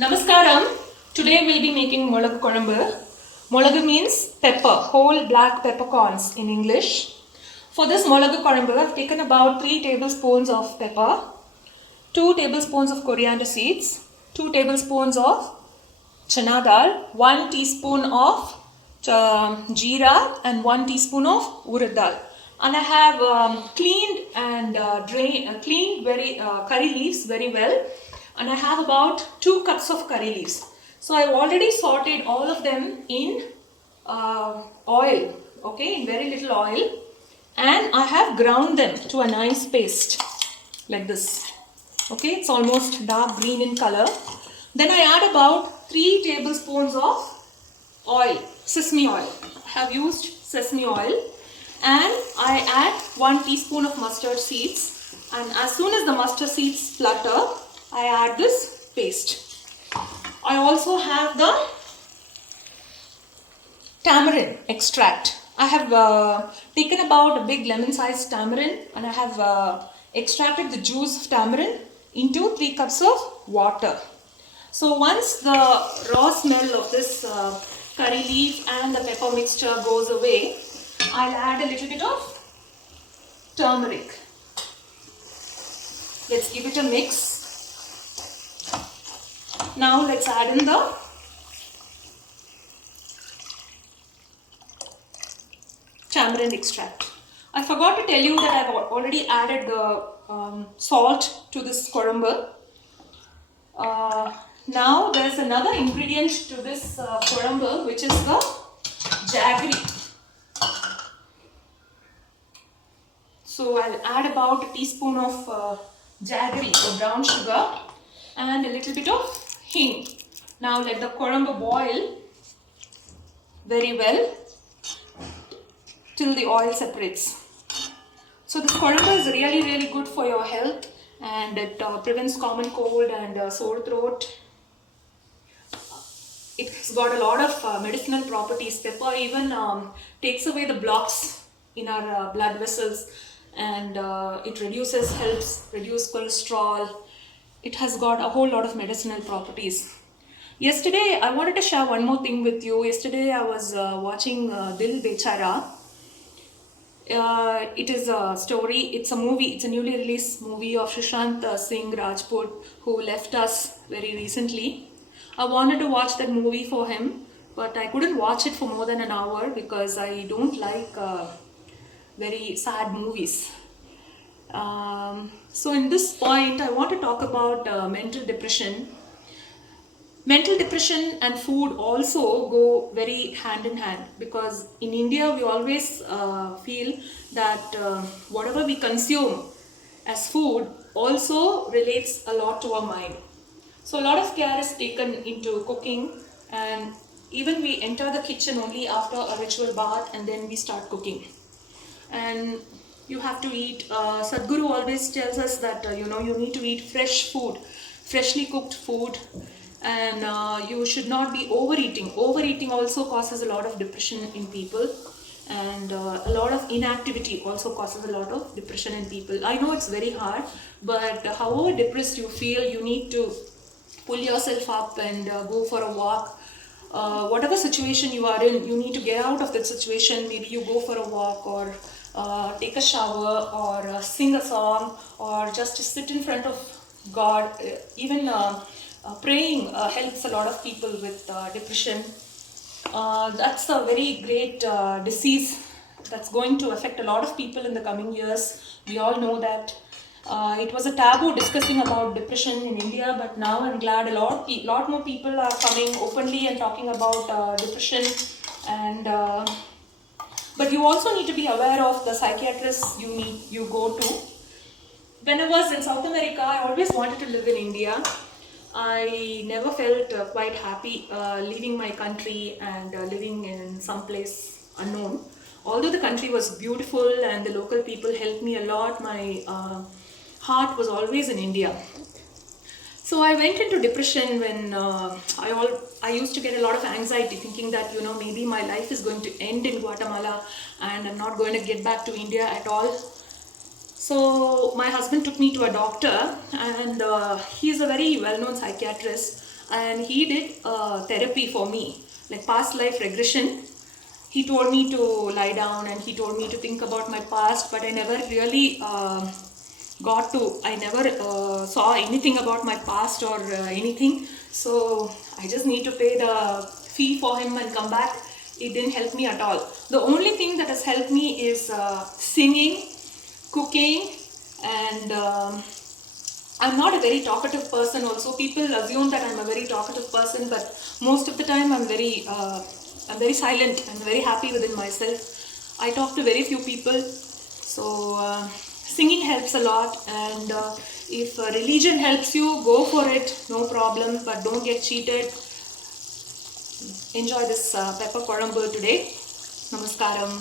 Namaskaram. Today we'll be making Molagu Korambu. Molagu means pepper, whole black peppercorns in English. For this Molagu Korambu, I've taken about 3 tablespoons of pepper, 2 tablespoons of coriander seeds, 2 tablespoons of chana dal, 1 teaspoon of jeera and 1 teaspoon of urad dal. And I have cleaned and cleaned curry leaves very well. And I have about 2 cups of curry leaves. So I've already sauteed all of them in oil, okay, in very little oil. And I have ground them to a nice paste like this. Okay, it's almost dark green in color. Then I add about 3 tablespoons of oil, sesame oil. I have used sesame oil. And I add 1 teaspoon of mustard seeds. And as soon as the mustard seeds flutter, I add this paste. I also have the tamarind extract. I have taken about a big lemon sized tamarind and I have extracted the juice of tamarind into 3 cups of water. So once the raw smell of this curry leaf and the pepper mixture goes away, I'll add a little bit of turmeric. Let's give it a mix. Now let's add in the tamarind extract. I forgot to tell you that I've already added the salt to this korambu. Now there's another ingredient to this korambu, which is the jaggery. So I'll add about a teaspoon of jaggery or brown sugar and a little bit of hing. Now let the korambu boil very well till the oil separates. So this korambu is really good for your health and it prevents common cold and sore throat. It's got a lot of medicinal properties. Pepper even takes away the blocks in our blood vessels and it helps reduce cholesterol. It has got a whole lot of medicinal properties. Yesterday, I wanted to share one more thing with you. Yesterday, I was watching Dil Bechara. It is a story, it's a movie, it's a newly released movie of Sushant Singh Rajput, who left us very recently. I wanted to watch that movie for him, but I couldn't watch it for more than an hour because I don't like very sad movies. So in this point, I want to talk about mental depression. Mental depression and food also go very hand in hand because in India we always feel that whatever we consume as food also relates a lot to our mind. So a lot of care is taken into cooking and even we enter the kitchen only after a ritual bath and then we start cooking. And you have to eat, Sadhguru always tells us that you need to eat fresh food, freshly cooked food, and you should not be overeating. Overeating also causes a lot of depression in people, and a lot of inactivity also causes a lot of depression in people. I know it's very hard, but however depressed you feel, you need to pull yourself up and go for a walk. Whatever situation you are in, you need to get out of that situation. Maybe you go for a walk or take a shower or sing a song or just sit in front of God. Even praying helps a lot of people with depression. That's a very great disease that's going to affect a lot of people in the coming years. We all know that. It was a taboo discussing about depression in India, but now I'm glad a lot more people are coming openly and talking about depression. And but you also need to be aware of the psychiatrists you go to. When I was in South America, I always wanted to live in India. I never felt quite happy leaving my country and living in some place unknown. Although the country was beautiful and the local people helped me a lot, my heart was always in India. So I went into depression when I used to get a lot of anxiety, thinking that maybe my life is going to end in Guatemala and I'm not going to get back to India at all. So my husband took me to a doctor, and he is a very well-known psychiatrist. and he did therapy for me, like past life regression. He told me to lie down and he told me to think about my past, but I never really I never saw anything about my past or anything. So I just need to pay the fee for him and come back. It didn't help me at all. The only thing that has helped me is singing, cooking, and I'm not a very talkative person. Also, people assume that I'm a very talkative person, but most of the time I'm very silent and very happy within myself. I talk to very few people, so singing helps a lot. And if religion helps you, go for it, no problem. But don't get cheated. Enjoy this pepper korambu today. Namaskaram.